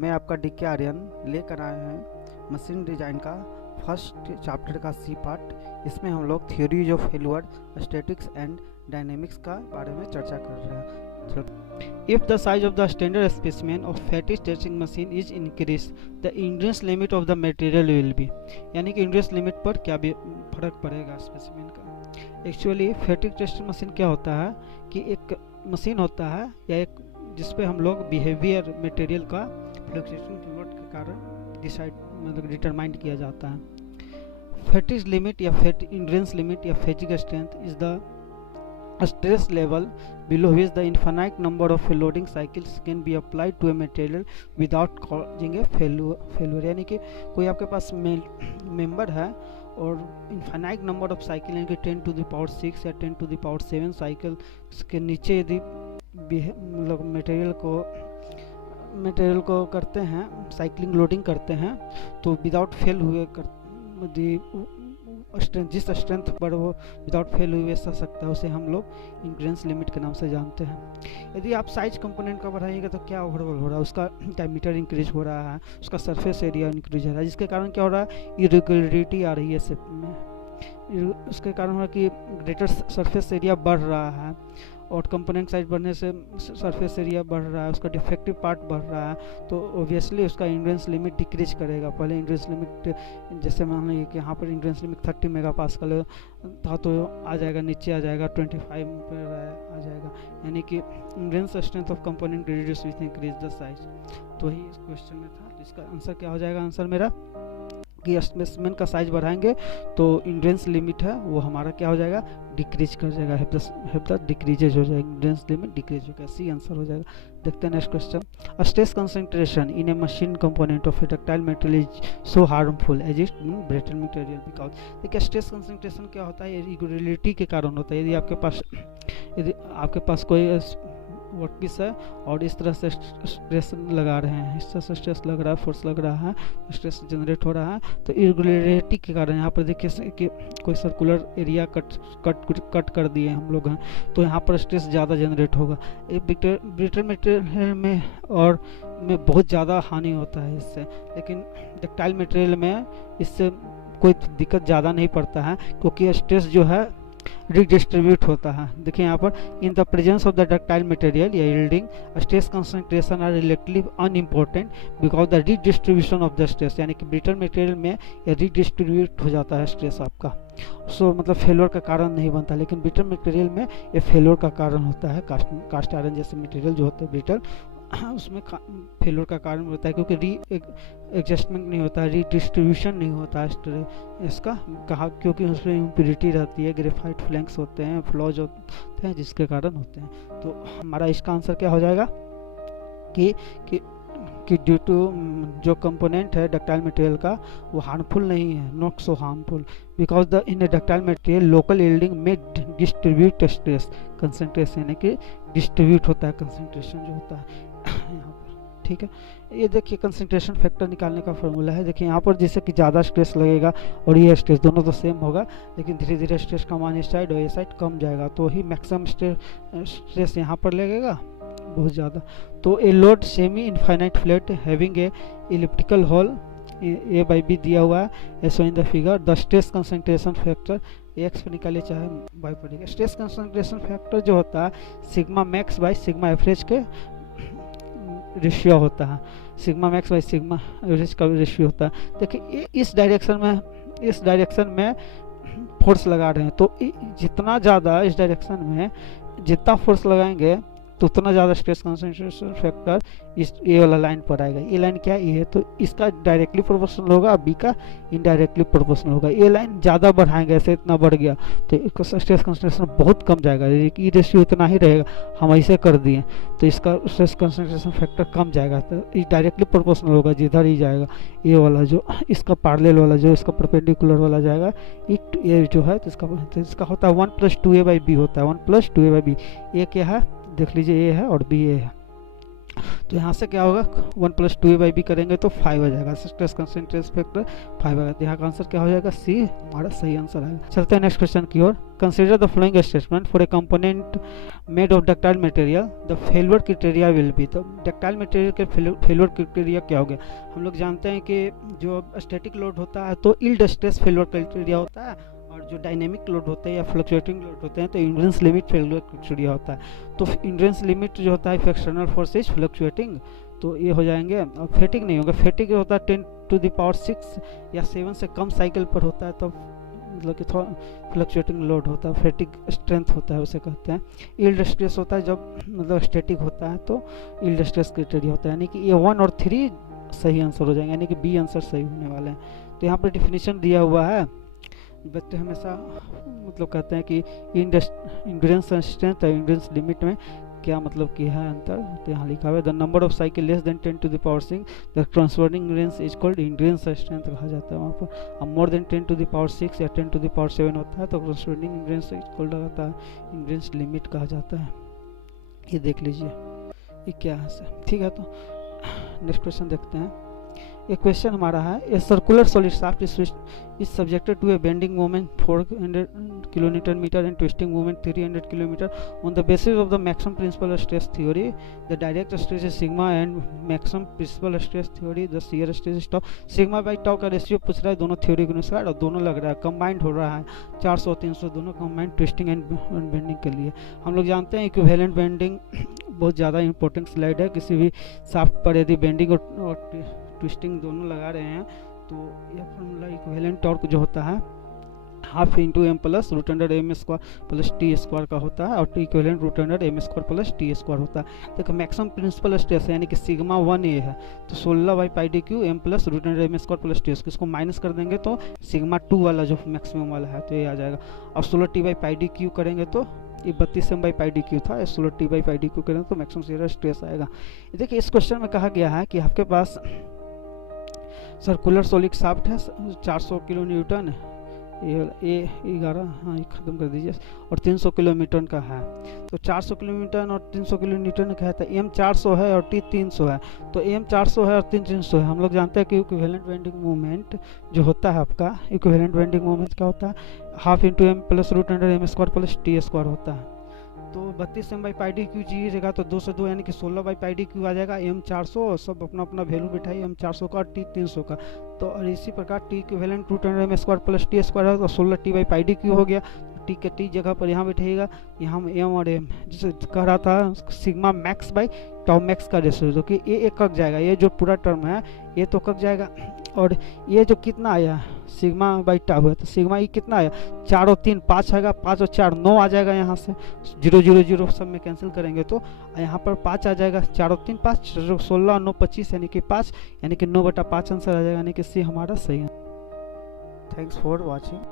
मैं आपका डीके आर्यन लेकर आए हैं मशीन डिज़ाइन का फर्स्ट चैप्टर का सी पार्ट। इसमें हम लोग theories of failure, statics and dynamics का बारे में चर्चा कर रहे हैं। If the size of the standard specimen of fetish testing machine is increased, the endurance limit of the material will be, यानी कि endurance limit पर क्या भी फर्क पड़ेगा स्पेसिमेन का। एक्चुअली फेटिश टेस्टिंग मशीन क्या होता है कि एक मशीन होता है या एक जिसपे हम लोग बिहेवियर मटेरियल का फ्लक्चुएशन लोड के कारण मतलब डिटरमाइन किया जाता है। फेटिश लिमिट या endurance लिमिट या phasic strength is the stress level below which the infinite number of loading cycles can be applied to a material without causing a failure। यानी कि कोई आपके पास मेंबर है और इनफाइनाइट नंबर ऑफ साइकिल यानी कि 10 to the power 6 या 10 to the power 7 cycle के नीचे यदि मतलब मटेरियल को करते हैं, साइक्लिंग लोडिंग करते हैं, तो विदाउट फेल हुए जिस स्ट्रेंथ पर वो विदाउट फेल हुए सह सकता है उसे हम लोग इंड्योरेंस लिमिट के नाम से जानते हैं। यदि आप साइज कंपोनेंट का बढ़ाइएगा तो क्या ओवरऑल हो रहा है, उसका डायमीटर इंक्रीज हो रहा है, उसका सरफेस एरिया इंक्रीज हो रहा है, जिसके कारण क्या हो रहा है, इरेगुलरिटी आ रही है शेप में। उसके कारण हो रहा है कि ग्रेटर सरफेस एरिया बढ़ रहा है और कंपोनेंट साइज बढ़ने से सरफेस एरिया बढ़ रहा है, उसका डिफेक्टिव पार्ट बढ़ रहा है, तो ऑब्वियसली उसका इंड्योरेंस लिमिट डिक्रीज करेगा। पहले इंड्योरेंस लिमिट जैसे मान लीजिए कि यहाँ पर इंड्योरेंस लिमिट 30 मेगापास्कल था तो आ जाएगा, नीचे आ जाएगा 25 पर आ जाएगा, यानी कि endurance strength of component reduce with increase the size. तो ही इस क्वेश्चन में था। तो इसका आंसर क्या हो जाएगा, आंसर मेरा कि स्पेसिमेन का साइज बढ़ाएंगे तो इंड्योरेंस लिमिट है वो हमारा क्या हो जाएगा, डिक्रीज कर जाएगा, हैव द डिक्रीजेज हो जाएगा, इंड्योरेंस लिमिट डिक्रीज होगा, सी आंसर हो जाएगा। देखते हैं next question. Stress concentration in a machine component of a ductile material is so harmful as it brittle material because. देखिए स्ट्रेस कंसंट्रेशन क्या होता है, इरेगुलरिटी के कारण होता है। यदि आपके पास कोई वर्क पीस है और इस तरह से स्ट्रेस लगा रहे हैं, इस तरह से स्ट्रेस लग रहा है, फोर्स लग रहा है, स्ट्रेस जनरेट हो रहा है, तो इरेगुलरिटी के कारण यहाँ पर देखिए कि कोई सर्कुलर एरिया कट कर दिए हम लोग हैं, तो यहाँ पर स्ट्रेस ज़्यादा जनरेट होगा। ब्रिटल मटेरियल में बहुत ज़्यादा हानि होता है इससे, लेकिन डक्टाइल मटेरियल में इससे कोई दिक्कत ज़्यादा नहीं पड़ता है क्योंकि स्ट्रेस जो है रिडिस्ट्रीब्यूट होता है। देखिए यहाँ पर in the presence of the ductile material या yielding stress concentration are relatively unimportant because the redistribution of the stress, यानी कि ब्रिटल मटेरियल में या रिडिस्ट्रीब्यूट हो जाता है स्ट्रेस आपका, सो मतलब फेल्योर का कारण नहीं बनता, लेकिन ब्रिटल मटेरियल में ये फेल्योर का कारण होता है। कास्ट आयरन जैसे मटेरियल जो होते हैं ब्रिटल उसमें फेल्योर का कारण होता है क्योंकि एडजस्टमेंट नहीं होता है, रीडिस्ट्रीब्यूशन नहीं होता है इसका कहा, क्योंकि उसमें इम्प्योरिटी रहती है, ग्रेफाइट फ्लैंक्स होते हैं, फ्लॉज होते हैं जिसके कारण होते हैं। तो हमारा इसका आंसर क्या हो जाएगा कि ड्यू टू जो कंपोनेंट है डक्टाइल मटेरियल का वो हार्मफुल नहीं है, not so harmful because the in A ductile material local yielding में डिस्ट्रीब्यूट स्ट्रेस कंसंट्रेशन, यानी कि डिस्ट्रीब्यूट होता है कंसंट्रेशन जो होता है यहाँ पर। ठीक है, ये देखिए कंसंट्रेशन फैक्टर निकालने का फॉर्मूला है। देखिए यहाँ पर जैसे कि ज़्यादा स्ट्रेस लगेगा और ये स्ट्रेस दोनों तो सेम होगा, लेकिन धीरे धीरे स्ट्रेस का मान इस साइड और ये साइड कम जाएगा, तो ही मैक्सिमम स्ट्रेस यहाँ पर लगेगा बहुत ज़्यादा। तो a load semi infinite flat having a elliptical hole A by B दिया हुआ है also in the figure, the stress concentration factor X पर निकालिए चाहे वाई पर निकालिए। स्ट्रेस कंसंट्रेशन फैक्टर जो होता है sigma max by sigma average के रेशियो होता है, sigma max by sigma average का रेशियो होता है। देखिए इस डायरेक्शन में फोर्स लगा रहे हैं, तो जितना ज़्यादा इस डायरेक्शन में जितना फोर्स लगाएंगे तो उतना ज़्यादा स्ट्रेस कंसंट्रेशन फैक्टर इस ये वाला लाइन पर आएगा। ये लाइन क्या है, ये है, तो इसका डायरेक्टली प्रोपोर्शनल होगा, बी का इनडायरेक्टली प्रोपोर्शनल होगा। ये लाइन ज़्यादा बढ़ाएंगे, ऐसे इतना बढ़ गया तो इसका स्ट्रेस कंसंट्रेशन बहुत कम जाएगा, ये रेशियो इतना ही रहेगा, हम ऐसे कर दिए तो इसका स्ट्रेस कंसंट्रेशन फैक्टर कम जाएगा, तो ये डायरेक्टली प्रोपोर्शनल होगा जिधर ही जाएगा। ये वाला जो इसका पैरेलल वाला जो इसका परपेंडिकुलर वाला जाएगा, ये जो है तो इसका होता है 1 + 2a/b होता है, 1 + 2a/b। ये क्या है देख लीजिए, ए है और बी ए है, तो यहाँ से क्या होगा, 1 + 2a/b करेंगे तो 5 आ जाएगा, स्ट्रेस कंसंट्रेशन फैक्टर 5 आएगा। तो यहाँ का आंसर क्या हो जाएगा, सी हमारा सही आंसर आएगा। चलते हैं नेक्स्ट क्वेश्चन की ओर। Consider the following statement for a component made of ductile material, the failure criteria will be. तो डक्टाइल मटेरियल के फेल्योर क्राइटेरिया क्या हो गया, हम लोग जानते हैं कि जो स्टैटिक लोड होता है तो यील्ड स्ट्रेस फेल्योर क्राइटेरिया होता है, और जो डायनेमिक लोड होते हैं या फ्लक्चुएटिंग लोड होते हैं तो इंड्योरेंस लिमिट फेल्योर क्राइटेरिया होता है। तो इंड्योरेंस लिमिट जो होता है एक्सटर्नल फोर्स इज फ्लक्चुएटिंग, तो ये हो जाएंगे। और फेटिक नहीं होगा, फेटिक होता है 10⁶ या 7 से कम साइकिल पर होता है, तो मतलब कि थोड़ा फ्लक्चुएटिंग लोड होता है, फेटिक स्ट्रेंथ होता है उसे कहते हैं। यील्ड स्ट्रेस होता है जब मतलब स्टैटिक होता है तो यील्ड स्ट्रेस क्राइटेरिया होता है, यानी कि ये 1 और 3 सही आंसर हो जाएंगे, यानी कि बी आंसर सही होने वाले हैं। तो यहाँ पर डिफिनीशन दिया हुआ है, बच्चे हमेशा मतलब कहते हैं कि इंड्योरेंस स्ट्रेंथ और इंड्योरेंस लिमिट में क्या मतलब कि है अंतर, तो यहाँ लिखा हुआ है the number of cycle less than 10⁶ the transferring endurance is called endurance strength कहा जाता है वहाँ पर। अब मोर देन 10⁶ या 10�7 होता है तो ट्रांसफरिंग इंड्योरेंस इज कॉल्ड रहता है इंड्योरेंस लिमिट कहा जाता है। ये देख लीजिए ये क्या है, ठीक है। तो नेक्स्ट क्वेश्चन देखते हैं। एक क्वेश्चन हमारा है, a circular solid shaft is subjected to a bending moment 400 kN and twisting moment 300 kN on the basis of the maximum principal stress theory, the direct stress is sigma and maximum principal stress theory the shear stress is tau। Sigma by tau का ratio पूछ रहा है दोनों theory के अनुसार, और दोनों लग रहा है कंबाइंड हो रहा है 400 300 दोनों कंबाइंड ट्विस्टिंग एंड बेंडिंग के लिए। हम लोग जानते हैं इक्विवेलेंट बेंडिंग बहुत ज़्यादा इंपॉर्टेंट स्लाइड है, किसी भी शाफ्ट पर यदि बेंडिंग और ट्विस्टिंग दोनों लगा रहे हैं तो यह फॉर्मूला इक्विवेलेंट टॉर्क जो होता है half into m + √m² + t² का होता है, और इक्विवेलेंट √m² + t² होता है। देखो मैक्सिमम प्रिंसिपल स्ट्रेस है यानी कि सिग्मा 1a है, तो 16/πdq m + √m² + t, इसको माइनस कर देंगे तो सिग्मा 2 वाला जो मैक्सिमम वाला है तो ये आ जाएगा। और 16t/πdq करेंगे तो ये 32m/πdq था, 16t/πdq करेंगे तो मैक्सिमम शियर स्ट्रेस आएगा। देखिए इस क्वेश्चन में कहा गया है कि आपके पास सर्कुलर सॉलिड शाफ्ट है 400 kN, ये 11 हाँ ये ख़त्म कर दीजिए, और 300 kN का है। तो 400 kN और 300 kN का है, तो m 400 है और t 300 है, तो m 400 है और t 300 है। हम लोग जानते हैं कि इक्विवेलेंट बेंडिंग मोमेंट जो होता है आपका, इक्विवेलेंट बेंडिंग मोमेंट क्या होता है, half into m + √m² + t² होता है। तो 32m/πdq जीजिएगा तो 2 से 2 यानी कि 16/πdq आ जाएगा। m 400 सब अपना अपना वैल्यू बिठाइए, m 400 का t 300 का, तो और इसी प्रकार t इक्विवेलेंट √m² + t² है तो 16t/πdq हो गया। t के t जगह पर यहाँ बैठेगा, यहाँ m और m जैसे कह रहा था sigma max by tau max का रेशियो, जो कि ये कट जाएगा, ये जो पूरा टर्म है ये तो कट जाएगा, और ये जो कितना आया सिग्मा बाई टाउ है तो सिग्मा ये कितना आया 4 और 3 5 आएगा, 5 और 4 9 आ जाएगा, यहाँ से 0 0 0 सब में कैंसिल करेंगे तो यहाँ पर 5 आ जाएगा, 4 और 3 5 16 और 9 25 यानी कि 5 यानी कि 9/5 आंसर आ जाएगा, यानी कि सी हमारा सही है। Thanks for watching.